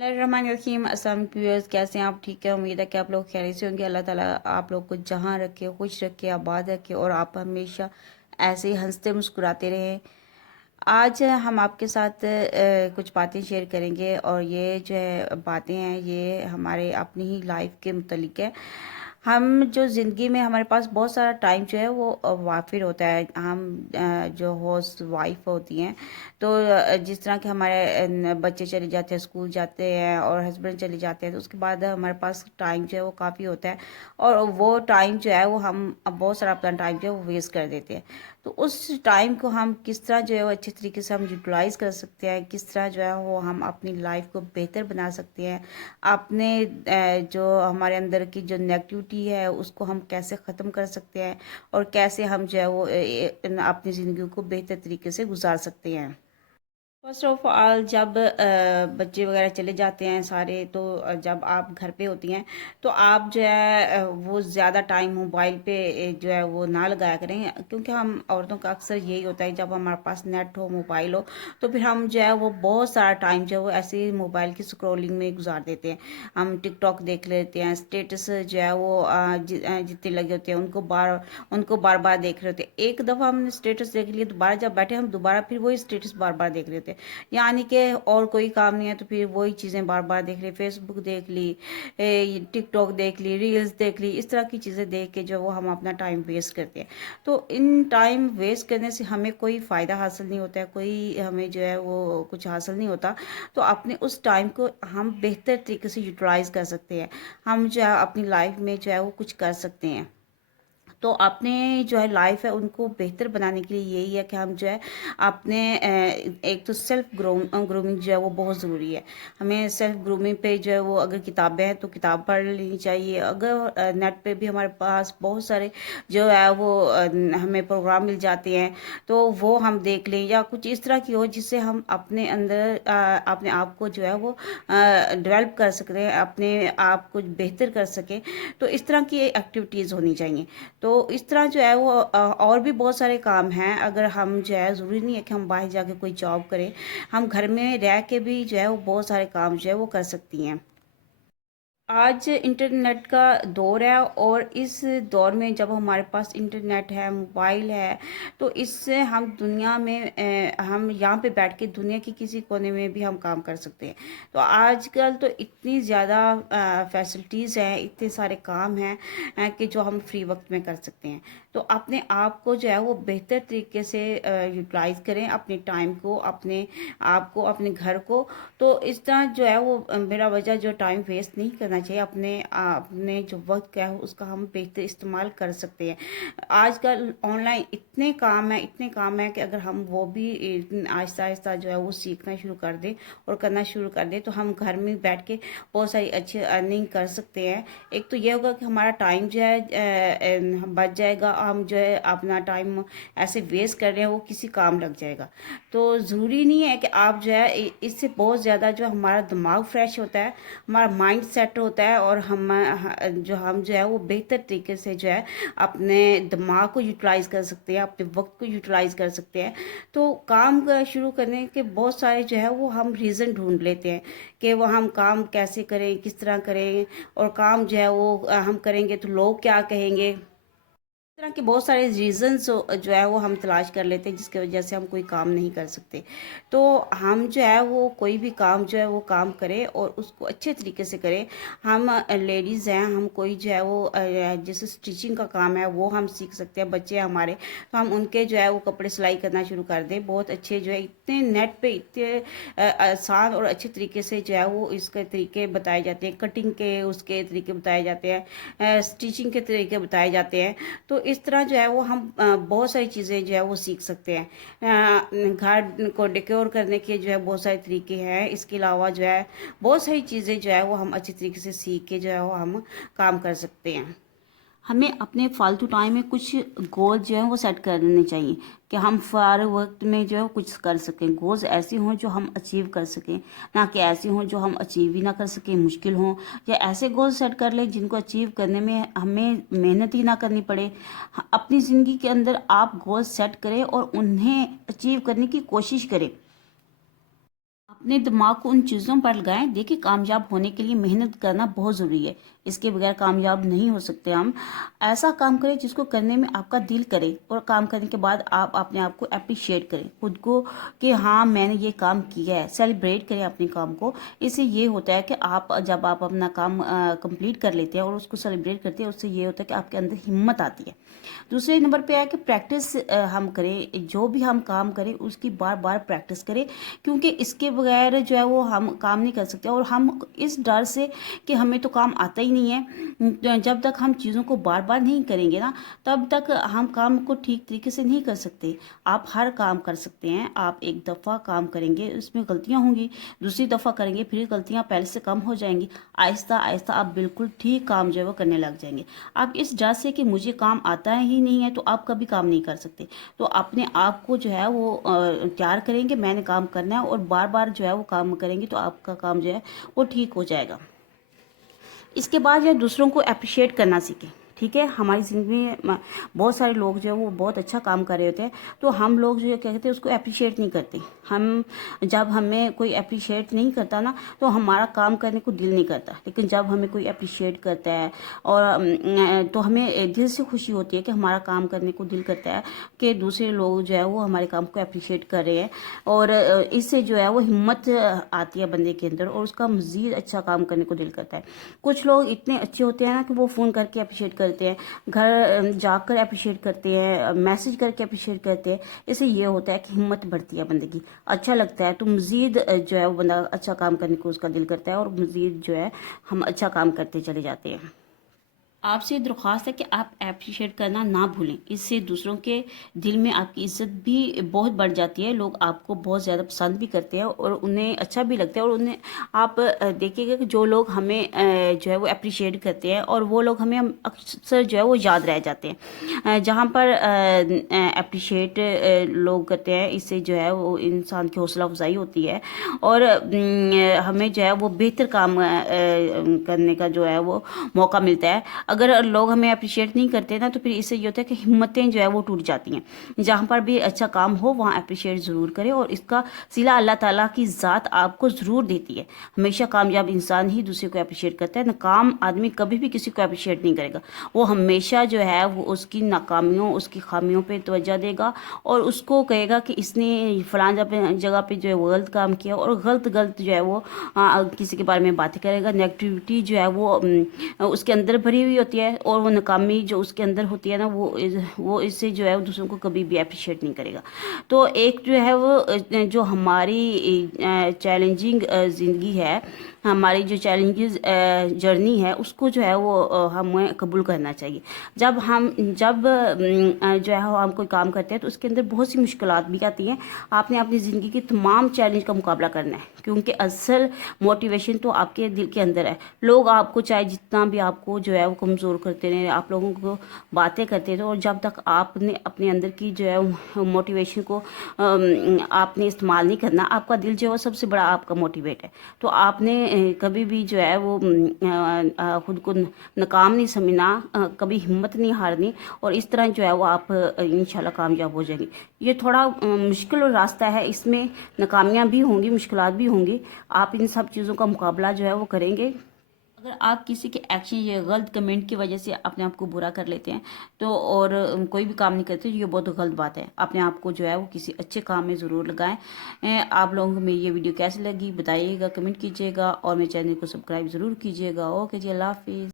रहीम अस्सलाम व्यूअर्स, कैसे हैं आप? ठीक है, उम्मीद है कि आप लोग खैरियत से होंगे। अल्लाह ताला आप लोग को जहाँ रखे, खुश रखे, आबाद रखे और आप हमेशा ऐसे ही हंसते मुस्कुराते रहें। आज हम आपके साथ कुछ बातें शेयर करेंगे और ये जो है बातें हैं ये हमारे अपनी ही लाइफ के मुतल्लिक है। हम जो ज़िंदगी में हमारे पास बहुत सारा टाइम जो है वो वाफिर होता है। हम जो हाउस वाइफ होती हैं तो जिस तरह के हमारे बच्चे चले जाते हैं, स्कूल जाते हैं और हस्बैंड चले जाते हैं, तो उसके बाद हमारे पास टाइम जो है वो काफ़ी होता है और वो टाइम जो है वो हम अब बहुत सारा अपना टाइम जो है वो वेस्ट कर देते हैं। तो उस टाइम को हम किस तरह जो है वो अच्छे तरीके से हम यूटिलाइज़ कर सकते हैं, किस तरह जो है वो हम अपनी लाइफ को बेहतर बना सकते हैं, अपने जो हमारे अंदर की जो नेगेटिविटी है उसको हम कैसे ख़त्म कर सकते हैं और कैसे हम जो है वो अपनी ज़िंदगी को बेहतर तरीके से गुजार सकते हैं। फर्स्ट ऑफ ऑल जब बच्चे वगैरह चले जाते हैं सारे, तो जब आप घर पे होती हैं तो आप जो है वो ज़्यादा टाइम मोबाइल पे जो है वो ना लगाया करें, क्योंकि हम औरतों का अक्सर यही होता है जब हमारे पास नेट हो, मोबाइल हो, तो फिर हम जो है वो बहुत सारा टाइम जो है वो ऐसे ही मोबाइल की स्क्रॉलिंग में गुजार देते हैं। हम टिकटॉक देख लेते हैं, स्टेटस जो है वो जितने लगे होते हैं उनको बार बार देख रहे होते हैं। एक दफ़ा हमने स्टेटस देख लिया, दोबारा जब बैठे हम दोबारा फिर वही स्टेटस बार बार देख रहे होते हैं। यानी कि और कोई काम नहीं है तो फिर वही चीज़ें बार बार देख ली, फेसबुक देख ली, टिकटॉक देख ली, रील्स देख ली, इस तरह की चीज़ें देख के जो वो हम अपना टाइम वेस्ट करते हैं। तो इन टाइम वेस्ट करने से हमें कोई फ़ायदा हासिल नहीं होता है, कोई हमें जो है वो कुछ हासिल नहीं होता। तो अपने उस टाइम को हम बेहतर तरीके से यूटिलाइज़ कर सकते हैं। हम जो है अपनी लाइफ में जो है वो कुछ कर सकते हैं। तो अपने जो है लाइफ है उनको बेहतर बनाने के लिए यही है कि हम जो है अपने एक तो सेल्फ ग्रूमिंग जो है वो बहुत ज़रूरी है। हमें सेल्फ ग्रूमिंग पे जो है वो अगर किताबें हैं तो किताब पढ़ लेनी चाहिए। अगर नेट पे भी हमारे पास बहुत सारे जो है वो हमें प्रोग्राम मिल जाते हैं तो वो हम देख लें, या कुछ इस तरह की हो जिससे हम अपने अंदर अपने आप को जो है वो डेवलप कर सकते हैं, अपने आप को बेहतर कर सकें। तो इस तरह की एक्टिविटीज़ होनी चाहिए। तो इस तरह जो है वो और भी बहुत सारे काम हैं। अगर हम जो है ज़रूरी नहीं है कि हम बाहर जाके कोई जॉब करें, हम घर में रह के भी जो है वो बहुत सारे काम जो है वो कर सकती हैं। आज इंटरनेट का दौर है और इस दौर में जब हमारे पास इंटरनेट है, मोबाइल है, तो इससे हम दुनिया में हम यहाँ पे बैठ के दुनिया की किसी कोने में भी हम काम कर सकते हैं। तो आजकल तो इतनी ज़्यादा फैसिलिटीज़ हैं, इतने सारे काम हैं कि जो हम फ्री वक्त में कर सकते हैं। तो अपने आप को जो है वो बेहतर तरीके से यूटिलाइज़ करें, अपने टाइम को, अपने आप को, अपने घर को। तो इस तरह जो है वो मेरा वजह जो टाइम वेस्ट नहीं करना चाहिए। अपने जो वक्त क्या है उसका हम बेहतर इस्तेमाल कर सकते हैं। आजकल ऑनलाइन इतने काम हैं कि अगर हम वो भी आहिस्ता आहिस्ता जो है वो सीखना शुरू कर दें और करना शुरू कर दें तो हम घर में बैठ के बहुत सारी अच्छी अर्निंग कर सकते हैं। एक तो ये होगा कि हमारा टाइम जो है बच जाएगा, हम जो है अपना टाइम ऐसे वेस्ट कर रहे हैं वो किसी काम लग जाएगा। तो ज़रूरी नहीं है कि आप जो है इससे बहुत ज़्यादा जो हमारा दिमाग फ्रेश होता है, हमारा माइंड सेट होता है और हम जो है वो बेहतर तरीके से जो है अपने दिमाग को यूटिलाइज़ कर सकते हैं, अपने वक्त को यूटिलाइज़ कर सकते हैं। तो काम शुरू करने के बहुत सारे जो है वो हम रीज़न ढूंढ लेते हैं कि वो हम काम कैसे करें, किस तरह करें, और काम जो है वो हम करेंगे तो लोग क्या कहेंगे। इस तरह के बहुत सारे रीजंस जो है वो हम तलाश कर लेते हैं जिसकी वजह से हम कोई काम नहीं कर सकते। तो हम जो है वो कोई भी काम जो है वो काम करें और उसको अच्छे तरीके से करें। हम लेडीज़ हैं, हम कोई जो है वो जैसे स्टिचिंग का काम है वो हम सीख सकते हैं। बच्चे हमारे, तो हम उनके जो है वो कपड़े सिलाई करना शुरू कर दें। बहुत अच्छे जो है इतने नेट पे इतने आसान और अच्छे तरीके से जो है वो इसके तरीके बताए जाते हैं, कटिंग के उसके तरीके बताए जाते हैं, स्टिचिंग के तरीके बताए जाते हैं। तो इस तरह जो है वो हम बहुत सारी चीज़ें जो है वो सीख सकते हैं। घर को डेकोर करने के जो है बहुत सारे तरीके हैं। इसके अलावा जो है बहुत सारी चीज़ें जो है वो हम अच्छी तरीके से सीख के जो है वो हम काम कर सकते हैं। हमें अपने फालतू टाइम में कुछ गोल जो है वो सेट करने चाहिए कि हम फार वक्त में जो है कुछ कर सकें। गोल्स ऐसे हों जो हम अचीव कर सकें, ना कि ऐसे हों जो हम अचीव ही ना कर सकें, मुश्किल हों। या ऐसे गोल सेट कर लें जिनको अचीव करने में हमें मेहनत ही ना करनी पड़े। अपनी ज़िंदगी के अंदर आप गोल सेट करें और उन्हें अचीव करने की कोशिश करें। अपने दिमाग को उन चीज़ों पर लगाएं। देखिए, कामयाब होने के लिए मेहनत करना बहुत ज़रूरी है, इसके बगैर कामयाब नहीं हो सकते हम। ऐसा काम करें जिसको करने में आपका दिल करे, और काम करने के बाद आप अपने आप को अप्रिशिएट करें खुद को कि हाँ मैंने ये काम किया है। सेलिब्रेट करें अपने काम को। इससे ये होता है कि आप जब आप अपना काम कंप्लीट कर लेते हैं और उसको सेलिब्रेट करते हैं, उससे ये होता है कि आपके अंदर हिम्मत आती है। दूसरे नंबर पे है कि प्रैक्टिस हम करें, जो भी हम काम करें उसकी बार बार प्रैक्टिस करें, क्योंकि इसके बगैर जो है वो हम काम नहीं कर सकते। और हम इस डर से कि हमें तो काम आता ही नहीं है, जब तक हम चीज़ों को बार बार नहीं करेंगे ना, तब तक हम काम को ठीक तरीके से नहीं कर सकते। आप हर काम कर सकते हैं। आप एक दफ़ा काम करेंगे, उसमें गलतियां होंगी, दूसरी दफ़ा करेंगे फिर गलतियां पहले से कम हो जाएंगी। आहिस्ता आहिस्ता आप बिल्कुल ठीक काम जो है वो करने लग जाएंगे। आप इस डर से कि मुझे काम आता ही नहीं है तो आप कभी काम नहीं कर सकते। तो अपने आप को जो है वो तैयार करेंगे, मैंने काम करना है, और बार बार जो है वो काम करेंगे तो आपका काम जो है वो ठीक हो जाएगा। इसके बाद जो है दूसरों को अप्रिशिएट करना सीखें। ठीक है, हमारी ज़िंदगी में बहुत सारे लोग जो है वो बहुत अच्छा काम कर रहे होते हैं, तो हम लोग जो क्या कहते हैं उसको अप्रिशिएट नहीं करते। हम जब हमें कोई अप्रिशिएट नहीं करता ना, तो हमारा काम करने को दिल नहीं करता। लेकिन जब हमें कोई अप्रिशिएट करता है और तो हमें दिल से खुशी होती है कि हमारा काम करने को दिल करता है कि दूसरे लोग जो है वो हमारे काम को अप्रिशिएट कर रहे हैं। और इससे जो है वो हिम्मत आती है बंदे के अंदर, और उसका मज़ीद अच्छा काम करने को दिल करता है। कुछ लोग इतने अच्छे होते हैं ना कि वो फ़ोन करके अप्रिशिएट करते हैं, घर जाकर अप्रिशिएट करते हैं, मैसेज करके अप्रिशिएट करते हैं। इससे ये होता है कि हिम्मत बढ़ती है बंदे की, अच्छा लगता है, तो मज़ीद जो है वो बंदा अच्छा काम करने को उसका दिल करता है, और मज़ीद जो है हम अच्छा काम करते चले जाते हैं। आपसे दरख्वास्त है कि आप अप्रिशिएट करना ना भूलें। इससे दूसरों के दिल में आपकी इज्जत भी बहुत बढ़ जाती है। लोग आपको बहुत ज़्यादा पसंद भी करते हैं और उन्हें अच्छा भी लगता है। और उन्हें आप देखिएगा कि जो लोग हमें जो है वो अप्रिशिएट करते हैं, और वो लोग हमें अक्सर जो है वो याद रह जाते हैं। जहाँ पर अप्रिशिएट लोग करते हैं, इससे जो है वो इंसान की हौसला अफजाई होती है, और हमें जो है वो बेहतर काम करने का जो है वो मौका मिलता है। अगर लोग हमें अप्रिशिएट नहीं करते ना, तो फिर इससे ये होता है कि हिम्मतें जो है वो टूट जाती हैं। जहाँ पर भी अच्छा काम हो वहाँ अप्रिशिएट ज़रूर करें, और इसका सिला अल्लाह ताला की ज़ात आपको ज़रूर देती है। हमेशा कामयाब इंसान ही दूसरे को अप्रिशिएट करता है, नाकाम आदमी कभी भी किसी को अप्रिशिएट नहीं करेगा। वो हमेशा जो है वो उसकी नाकामियों, उसकी खामियों पर तवज्जो देगा, और उसको कहेगा कि इसने फलां जगह पे जो है वो गलत काम किया, और गलत जो है वो किसी के बारे में बातें करेगा। नेगेटिविटी जो है वो उसके अंदर भरी हुई होती है, और वो नाकामी जो उसके अंदर होती है ना, वो इससे जो है वो दूसरों को कभी भी अप्रिशिएट नहीं करेगा। तो एक जो है वो जो हमारी चैलेंजिंग ज़िंदगी है, हमारी जो चैलेंजेस जर्नी है, उसको जो है वो हमें कबूल करना चाहिए। जब जो है हम कोई काम करते हैं तो उसके अंदर बहुत सी मुश्किलात भी आती हैं। आपने अपनी ज़िंदगी के तमाम चैलेंज का मुकाबला करना है, क्योंकि असल मोटिवेशन तो आपके दिल के अंदर है। लोग आपको चाहे जितना भी आपको जो है वो कमज़ोर करते रहे, आप लोगों को बातें करते रहे, और जब तक आपने अपने अंदर की जो है मोटिवेशन को आपने इस्तेमाल नहीं करना, आपका दिल जो है वो सबसे बड़ा आपका मोटिवेट है। तो आपने कभी भी जो है वो खुद को नाकाम नहीं समझना, कभी हिम्मत नहीं हारनी, और इस तरह जो है वो आप इंशाल्लाह कामयाब हो जाएंगे। ये थोड़ा मुश्किल रास्ता है, इसमें नाकामियाँ भी होंगी, मुश्किलात भी होंगी। आप इन सब चीज़ों का मुकाबला जो है वो करेंगे। अगर आप किसी के एक्शन या गलत कमेंट की वजह से अपने आप को बुरा कर लेते हैं, तो और कोई भी काम नहीं करते, तो ये बहुत गलत बात है। अपने आप को जो है वो किसी अच्छे काम में ज़रूर लगाएं। आप लोगों को मेरी ये वीडियो कैसी लगी बताइएगा, कमेंट कीजिएगा, और मेरे चैनल को सब्सक्राइब ज़रूर कीजिएगा। ओके जी, अल्लाह हाफिज़।